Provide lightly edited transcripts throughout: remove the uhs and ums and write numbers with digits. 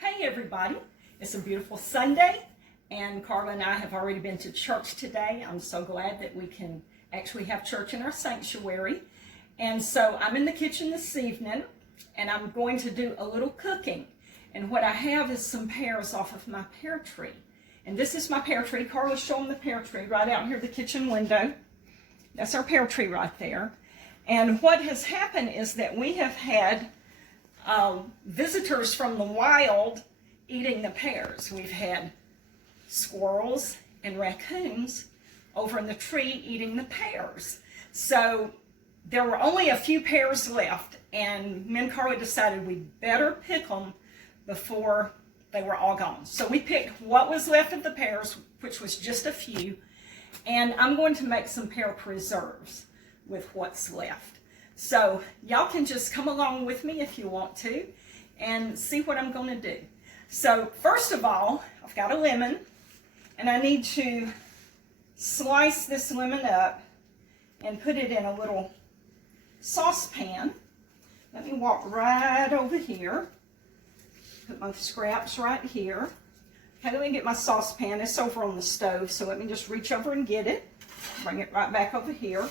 Hey everybody, it's a beautiful Sunday and Carla and I have already been to church today. I'm so glad that we can actually have church in our sanctuary. And so I'm in the kitchen this evening and I'm going to do a little cooking. And what I have is some pears off of my pear tree. And this is my pear tree. Carla's showing the pear tree right out here the kitchen window. That's our pear tree right there. And what has happened is that we have had visitors from the wild eating the pears. We've had squirrels and raccoons over in the tree eating the pears. So there were only a few pears left, and me and Carla decided we better pick them before they were all gone. So we picked what was left of the pears, which was just a few, and I'm going to make some pear preserves with what's left. So y'all can just come along with me if you want to and see what I'm going to do. So first of all, I've got a lemon and I need to slice this lemon up and put it in a little saucepan. Let me walk right over here. Put my scraps right here. Okay, let me get my saucepan. It's over on the stove, so let me just reach over and get it. Bring it right back over here.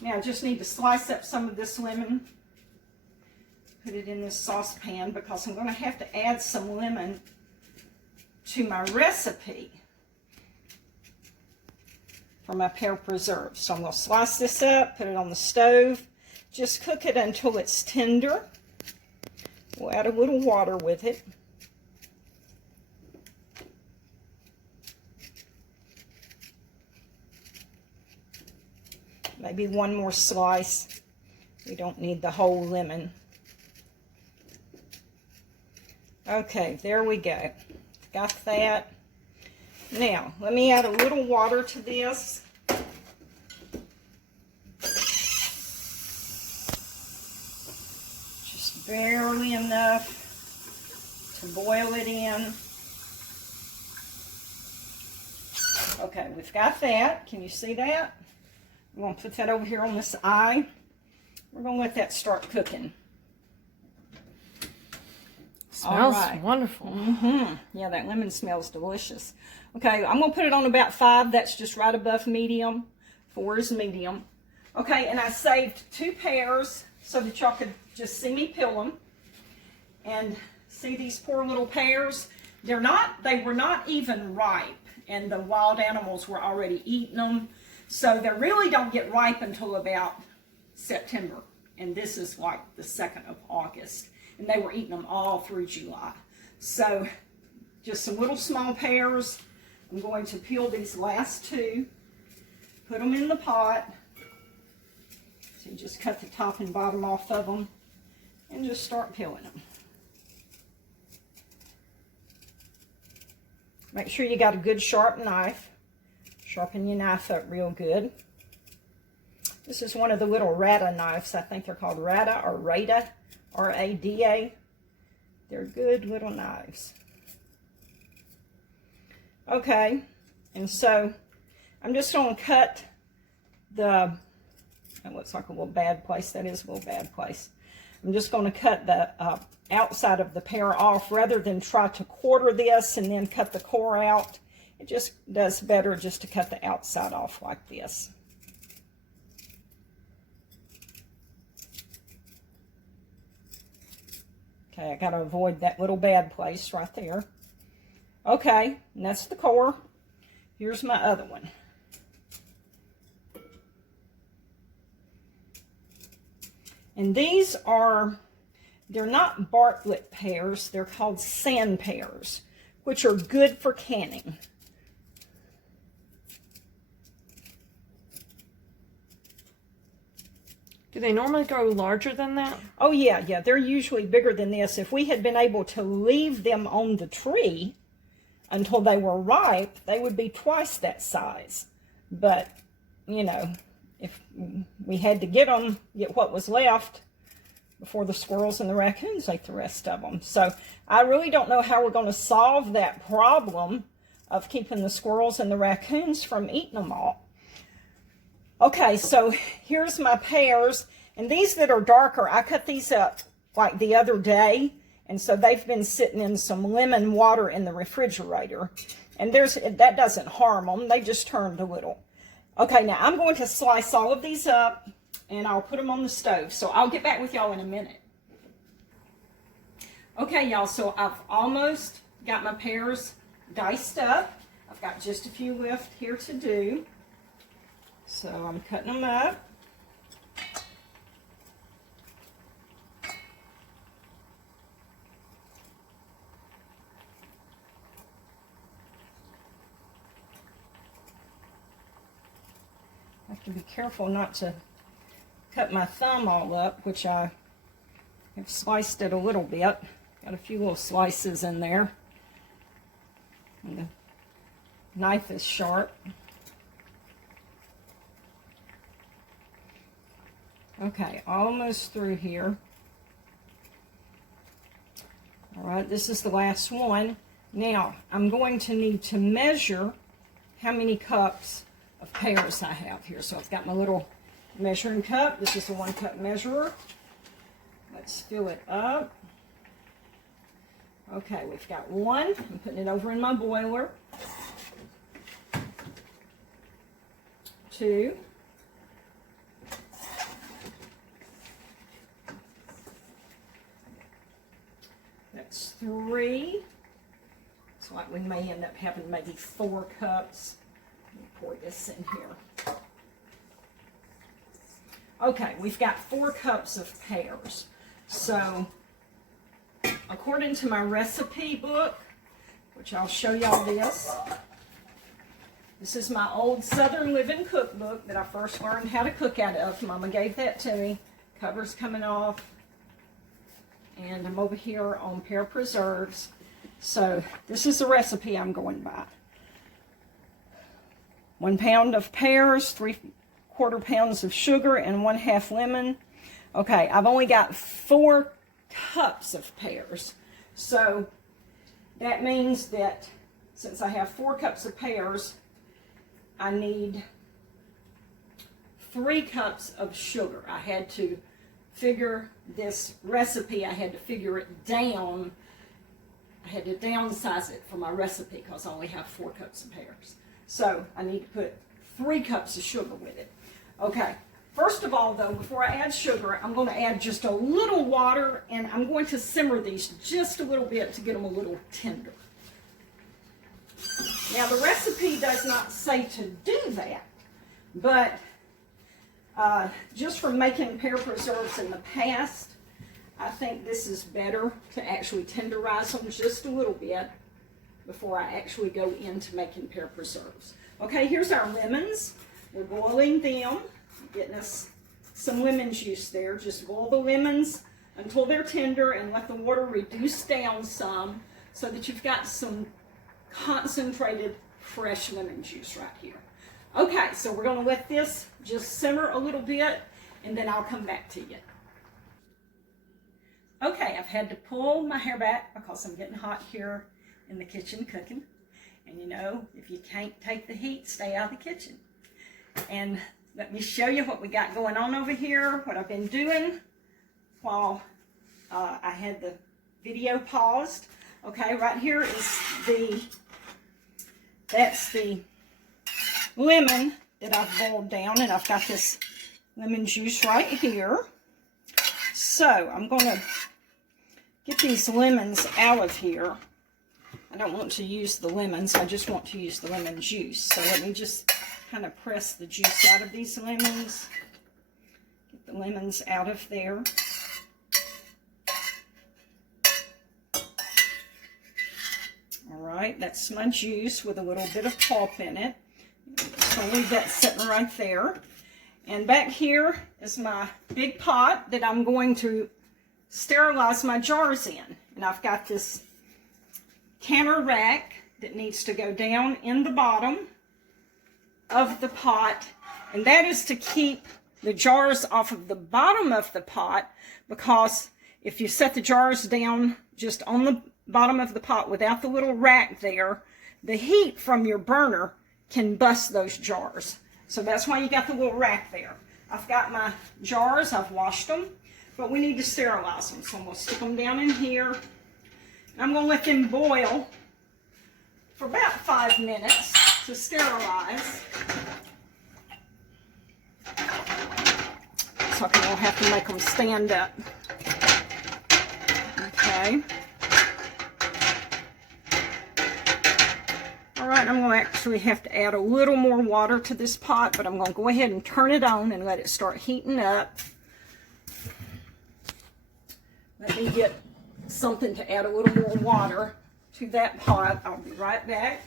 Now I just need to slice up some of this lemon, put it in this saucepan because I'm going to have to add some lemon to my recipe for my pear preserve. So I'm going to slice this up, put it on the stove, just cook it until it's tender. We'll add a little water with it. Maybe one more slice. We don't need the whole lemon. Okay, there we go. Got that. Now, let me add a little water to this. Just barely enough to boil it in. Okay, we've got that. Can you see that? I'm going to put that over here on this eye. We're going to let that start cooking. Smells right. wonderful. Yeah, that lemon smells delicious. Okay, I'm going to put it on about 5. That's just right above medium. 4 is medium. Okay, and I saved 2 pears so that y'all could just see me peel them. And see these poor little pears? They were not even ripe, and the wild animals were already eating them. So they really don't get ripe until about September. And this is like the 2nd of August. And they were eating them all through July. So just some little small pears. I'm going to peel these last 2. Put them in the pot. So you just cut the top and bottom off of them. And just start peeling them. Make sure you got a good sharp knife. Sharpen your knife up real good. This is one of the little Rada knives. I think they're called Rada or Rada, R-A-D-A. They're good little knives. Okay, and so I'm just going to cut the, that looks like a little bad place. That is a little bad place. I'm just going to cut the outside of the pear off rather than try to quarter this and then cut the core out. It just does better just to cut the outside off like this. Okay, I got to avoid that little bad place right there. Okay, and that's the core. Here's my other one. And these are, they're not Bartlett pears, they're called sand pears, which are good for canning. Do they normally grow larger than that? Oh yeah, they're usually bigger than this. If we had been able to leave them on the tree until they were ripe, they would be twice that size. But, you know, if we had to get what was left before the squirrels and the raccoons ate the rest of them. So I really don't know how we're going to solve that problem of keeping the squirrels and the raccoons from eating them all. Okay, so here's my pears, and these that are darker, I cut these up like the other day, And so they've been sitting in some lemon water in the refrigerator. And that doesn't harm them. They just turned a little. Okay, now I'm going to slice all of these up and I'll put them on the stove. So I'll get back with y'all in a minute. Okay, y'all, so I've almost got my pears diced up. I've got just a few left here to do. So I'm cutting them up. I have to be careful not to cut my thumb all up, which I have sliced it a little bit. Got a few little slices in there. And the knife is sharp. Okay, almost through here. All right, this is the last one. Now, I'm going to need to measure how many cups of pears I have here. So I've got my little measuring cup. This is a 1 cup measurer. Let's fill it up. Okay, we've got 1. I'm putting it over in my boiler. 2. That's 3. It's like we may end up having maybe 4 cups. Let me pour this in here. Okay, we've got 4 cups of pears. So, according to my recipe book, which I'll show y'all this. This is my old Southern Living cookbook that I first learned how to cook out of. Mama gave that to me. Cover's coming off. And I'm over here on pear preserves. So, this is the recipe I'm going by. 1 pound of pears, 3/4 pounds of sugar, and 1/2 lemon. Okay, I've only got 4 cups of pears. So that means that since I have 4 cups of pears, I need 3 cups of sugar. I had to figure this recipe, I had to figure it down. I had to downsize it for my recipe because I only have 4 cups of pears. So I need to put 3 cups of sugar with it. Okay, first of all though, before I add sugar, I'm going to add just a little water and I'm going to simmer these just a little bit to get them a little tender. Now the recipe does not say to do that, but just from making pear preserves in the past, I think this is better to actually tenderize them just a little bit before I actually go into making pear preserves. Okay, here's our lemons. We're boiling them, getting us some lemon juice there. Just boil the lemons until they're tender and let the water reduce down some so that you've got some concentrated fresh lemon juice right here. Okay, so we're going to let this just simmer a little bit and then I'll come back to you. Okay, I've had to pull my hair back because I'm getting hot here in the kitchen cooking. And you know, if you can't take the heat, stay out of the kitchen. And let me show you what we got going on over here, what I've been doing while I had the video paused. Okay, right here is that's the lemon that I've boiled down, and I've got this lemon juice right here. So I'm going to get these lemons out of here. I don't want to use the lemons, I just want to use the lemon juice. So let me just kind of press the juice out of these lemons. Get the lemons out of there. Alright, that's my juice with a little bit of pulp in it. So I'll leave that sitting right there. And back here is my big pot that I'm going to sterilize my jars in. And I've got this canner rack that needs to go down in the bottom of the pot, and that is to keep the jars off of the bottom of the pot, because if you set the jars down just on the bottom of the pot without the little rack there, the heat from your burner can bust those jars. So that's why you got the little rack there. I've got my jars, I've washed them. but we need to sterilize them. So I'm going to stick them down in here. And I'm going to let them boil for about 5 minutes to sterilize. So I won't have to make them stand up. Okay. All right, I'm going to actually have to add a little more water to this pot, but I'm going to go ahead and turn it on and let it start heating up. Let me get something to add a little more water to that pot. I'll be right back.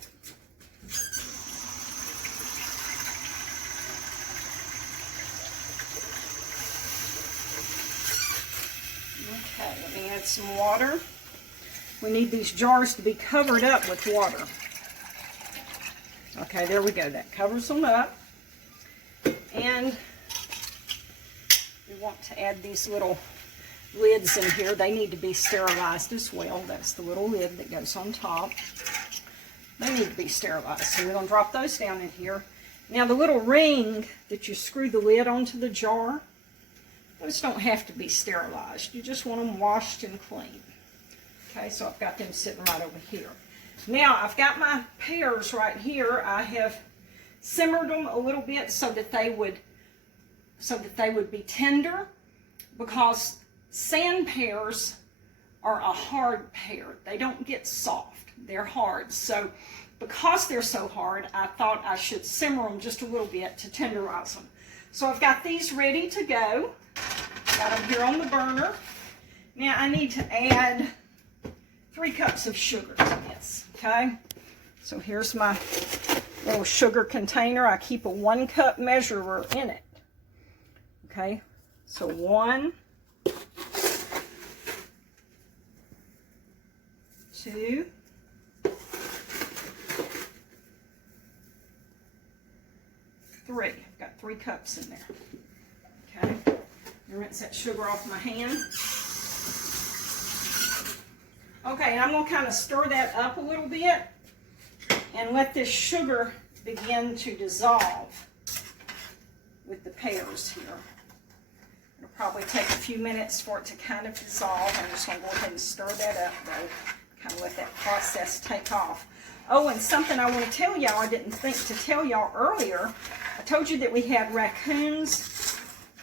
Okay, let me add some water. We need these jars to be covered up with water. Okay, there we go. That covers them up. And we want to add these little lids in here. They need to be sterilized as well. That's the little lid that goes on top. They need to be sterilized. So we're going to drop those down in here. Now the little ring that you screw the lid onto the jar, those don't have to be sterilized. You just want them washed and clean. Okay, so I've got them sitting right over here. Now I've got my pears right here. I have simmered them a little bit so that they would be tender, because sand pears are a hard pear. They don't get soft. They're hard. So because they're so hard, I thought I should simmer them just a little bit to tenderize them. So I've got these ready to go. Got them here on the burner. Now I need to add 3 cups of sugar to this, okay? So here's my little sugar container. I keep a 1 cup measurer in it, okay? So 1, 2, 3. I've got 3 cups in there, okay? Rinse that sugar off my hand. Okay, and I'm going to kind of stir that up a little bit and let this sugar begin to dissolve with the pears here. It'll probably take a few minutes for it to kind of dissolve. I'm just going to go ahead and stir that up though, kind of let that process take off. Oh, and something I want to tell y'all, I didn't think to tell y'all earlier. I told you that we had raccoons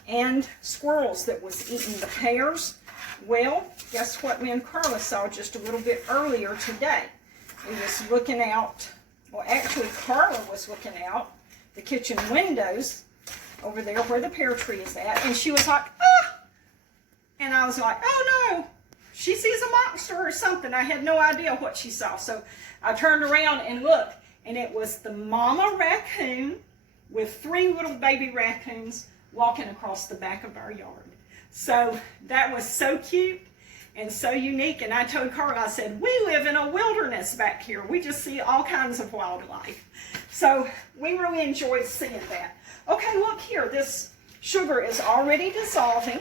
and squirrels that was eating the pears. Well, guess what me and Carla saw just a little bit earlier today? We was looking out, well actually Carla was looking out the kitchen windows over there where the pear tree is at, and she was like, ah! And I was like, oh no, she sees a monster or something. I had no idea what she saw. So I turned around and looked, and it was the mama raccoon with 3 little baby raccoons walking across the back of our yard. So that was so cute and so unique. And I told Carla, I said, we live in a wilderness back here. We just see all kinds of wildlife. So we really enjoyed seeing that. Okay, look here. This sugar is already dissolving.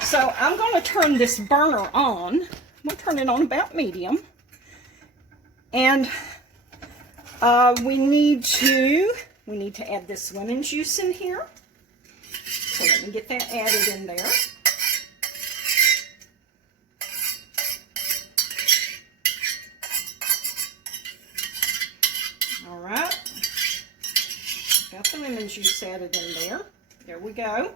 So I'm going to turn this burner on. I'm going to turn it on about medium. And we need to add this lemon juice in here. So let me get that added in there. All right. Got the lemon juice added in there. There we go.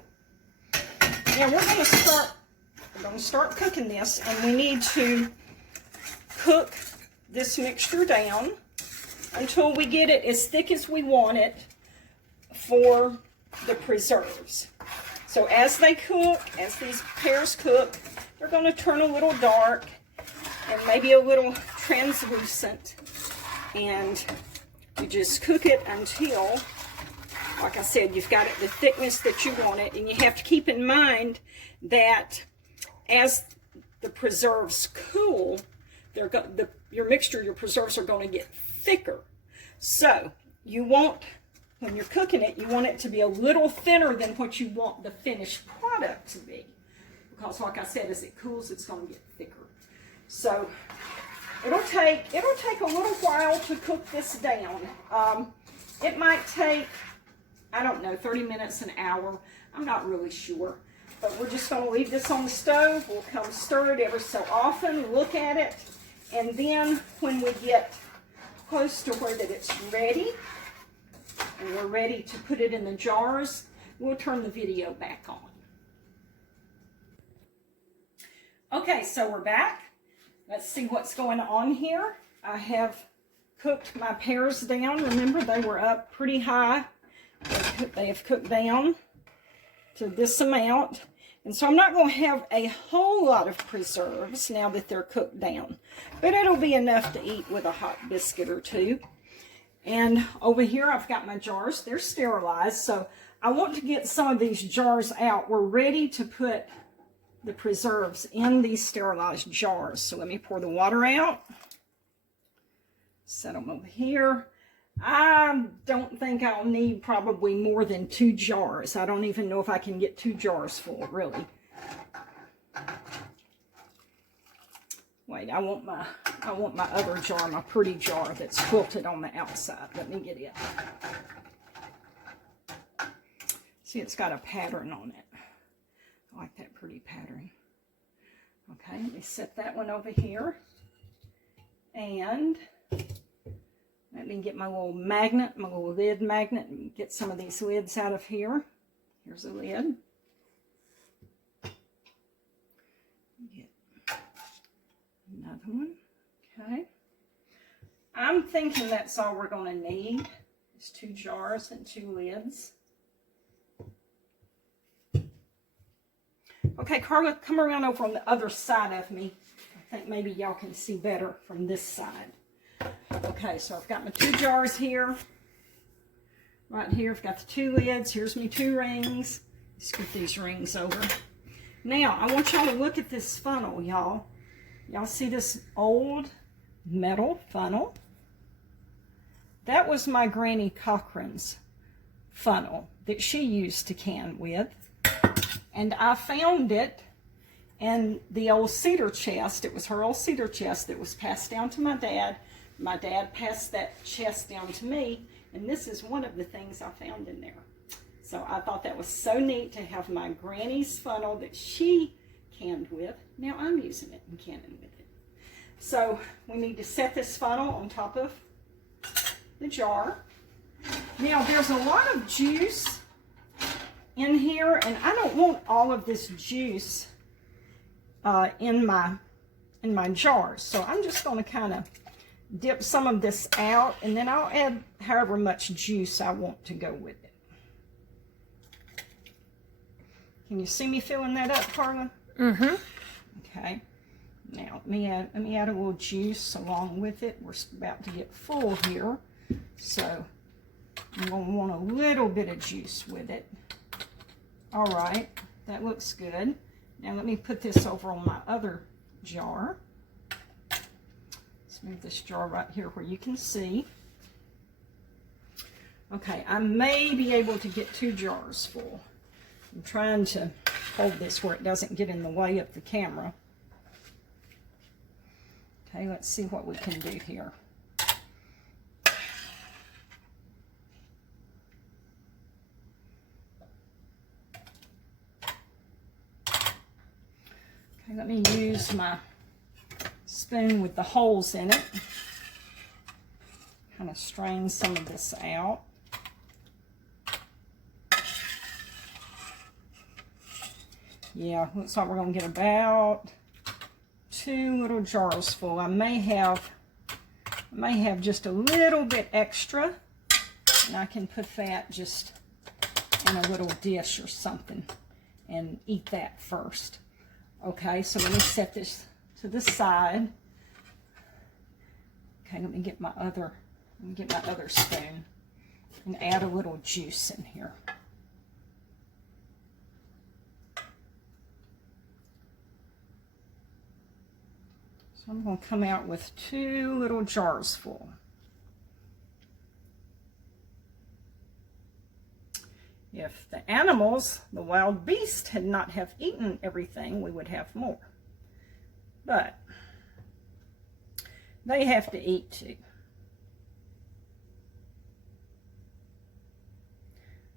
Now we're going to start cooking this, and we need to cook this mixture down until we get it as thick as we want it for the preserves. So as they cook, as these pears cook, they're going to turn a little dark and maybe a little translucent, and you just cook it until, like I said, you've got it the thickness that you want it. And you have to keep in mind that as the preserves cool, your mixture, your preserves are going to get thicker. So you want, when you're cooking it, you want it to be a little thinner than what you want the finished product to be. Because like I said, as it cools, it's going to get thicker. So it'll take a little while to cook this down. It might take, I don't know, 30 minutes, an hour. I'm not really sure. But we're just going to leave this on the stove. We'll come stir it every so often, look at it, and then when we get close to where that it's ready, and we're ready to put it in the jars, we'll turn the video back on. Okay, so we're back. Let's see what's going on here. I have cooked my pears down. Remember, they were up pretty high. They have cooked down to this amount. And so I'm not going to have a whole lot of preserves now that they're cooked down. But it'll be enough to eat with a hot biscuit or two. And over here I've got my jars. They're sterilized. So I want to get some of these jars out. We're ready to put the preserves in these sterilized jars. So let me pour the water out. Set them over here. I don't think I'll need probably more than 2 jars. I don't even know if I can get 2 jars full, really. Wait, I want my other jar, my pretty jar that's quilted on the outside. Let me get it. See, it's got a pattern on it. I like that pretty pattern. Okay, let me set that one over here. And let me get my little magnet, my little lid magnet, and get some of these lids out of here. Here's a lid. Get another one. Okay. I'm thinking that's all we're going to need is 2 jars and 2 lids. Okay, Carla, come around over on the other side of me. I think maybe y'all can see better from this side. Okay, so I've got my 2 jars here. Right here, I've got the 2 lids. Here's my 2 rings. Let's get these rings over. Now, I want y'all to look at this funnel, y'all. Y'all see this old metal funnel? That was my Granny Cochran's funnel that she used to can with. And I found it in the old cedar chest. It was her old cedar chest that was passed down to my dad. My dad passed that chest down to me, and this is one of the things I found in there. So I thought that was so neat to have my granny's funnel that she canned with. Now I'm using it and canning with it. So we need to set this funnel on top of the jar. Now there's a lot of juice in here, and I don't want all of this juice in my jars. So I'm just going to kind of dip some of this out, and then I'll add however much juice I want to go with it. Can you see me filling that up, Carla? Mm-hmm. Okay. Now let me add a little juice along with it. We're about to get full here, so I'm going to want a little bit of juice with it. All right, that looks good. Now let me put this over on my other jar. Let's move this jar right here where you can see. Okay, I may be able to get 2 jars full. I'm trying to hold this where it doesn't get in the way of the camera. Okay, let's see what we can do here. Okay, let me use my spoon with the holes in it. Kind of strain some of this out. Yeah, looks like we're going to get about 2 little jars full. I may have just a little bit extra, and I can put that just in a little dish or something and eat that first. Okay, so let me set this to the side. Okay, let me get my other spoon and add a little juice in here. So I'm going to come out with 2 little jars full. If the animals, the wild beast, had not have eaten everything, we would have more. But they have to eat too.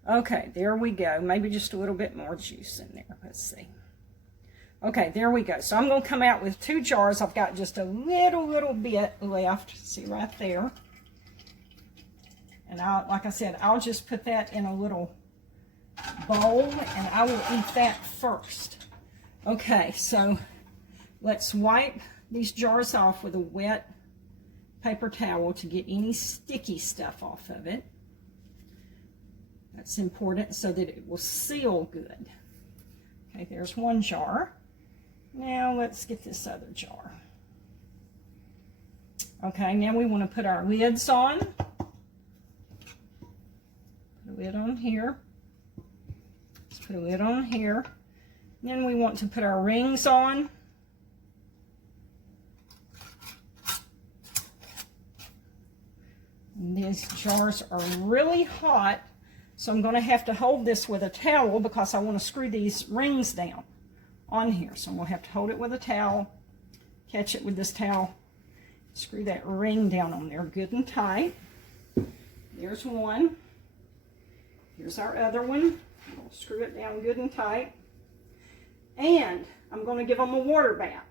Okay, there we go. Maybe just a little bit more juice in there. Let's see. Okay, there we go. So I'm going to come out with 2 jars. I've got just a little bit left. See right there. And like I said, I'll just put that in a little bowl and I will eat that first. Okay, so let's wipe these jars off with a wet paper towel to get any sticky stuff off of it. That's important so that it will seal good. Okay, there's 1 jar. Now let's get this other jar. Okay, now we want to put our lids on. Put a lid on here. Let's put a lid on here. Then we want to put our rings on. And these jars are really hot, so I'm going to have to hold this with a towel because I want to screw these rings down on here. So I'm going to have to hold it with a towel, catch it with this towel, screw that ring down on there good and tight. There's one. Here's our other one. I'll screw it down good and tight. And I'm going to give them a water bath.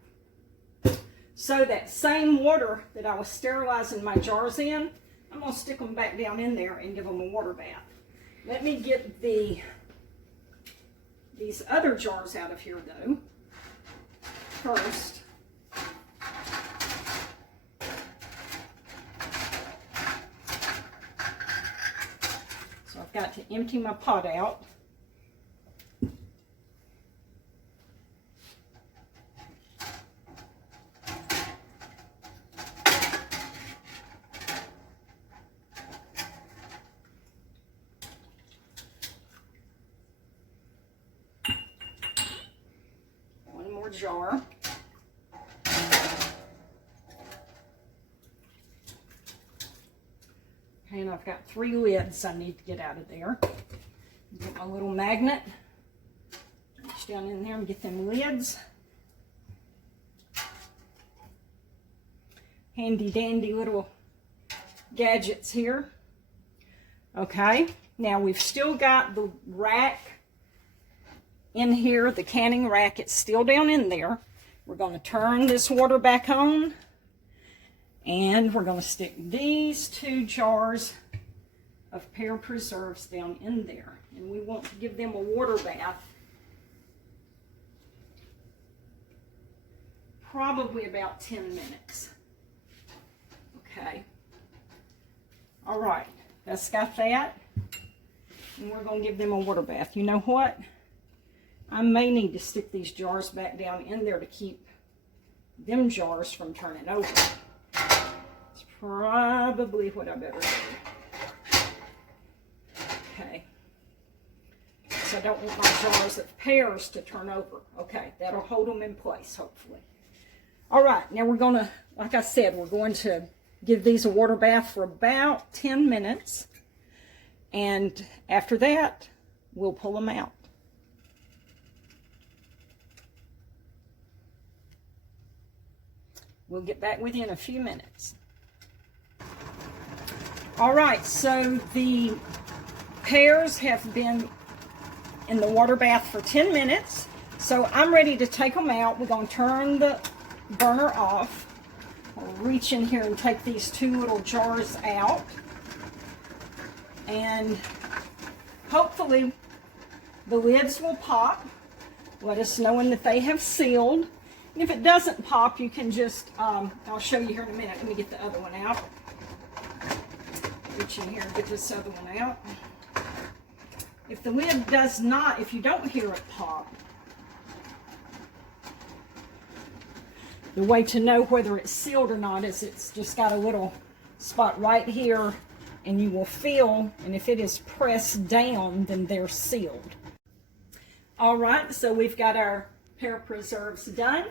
So that same water that I was sterilizing my jars in, I'm going to stick them back down in there and give them a water bath. Let me get these other jars out of here though first. So I've got to empty my pot out. Jar. And I've got 3 lids I need to get out of there. Get my little magnet. Reach down in there and get them lids. Handy dandy little gadgets here. Okay, now we've still got the rack in here, the canning rack. It's still down in there. We're going to turn this water back on and we're going to stick these 2 jars of pear preserves down in there, and we want to give them a water bath, probably about 10 minutes. Okay, all right, that's got that, and we're going to give them a water bath. You know what? I may need to stick these jars back down in there to keep them jars from turning over. It's probably what I better do. Okay. So I don't want my jars of pears to turn over. Okay, that'll hold them in place, hopefully. All right, now we're going to, like I said, we're going to give these a water bath for about 10 minutes. And after that, we'll pull them out. We'll get back with you in a few minutes. All right, so the pears have been in the water bath for 10 minutes. So I'm ready to take them out. We're going to turn the burner off. I'll reach in here and take these 2 little jars out. And hopefully the lids will pop, let us knowing that they have sealed. If it doesn't pop, you can just, I'll show you here in a minute. Let me get the other one out. Reach in here and get this other one out. If the lid does not, if you don't hear it pop, the way to know whether it's sealed or not is it's just got a little spot right here, and you will feel, and if it is pressed down, then they're sealed. All right, so we've got our pear preserves done.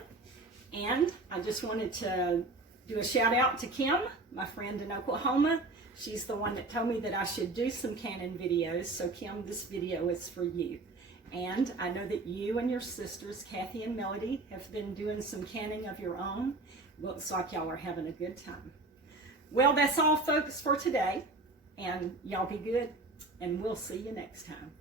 And I just wanted to do a shout out to Kim, my friend in Oklahoma. She's the one that told me that I should do some canning videos. So Kim, this video is for you. And I know that you and your sisters, Kathy and Melody, have been doing some canning of your own. Looks like y'all are having a good time. Well, that's all, folks, for today. And y'all be good. and we'll see you next time.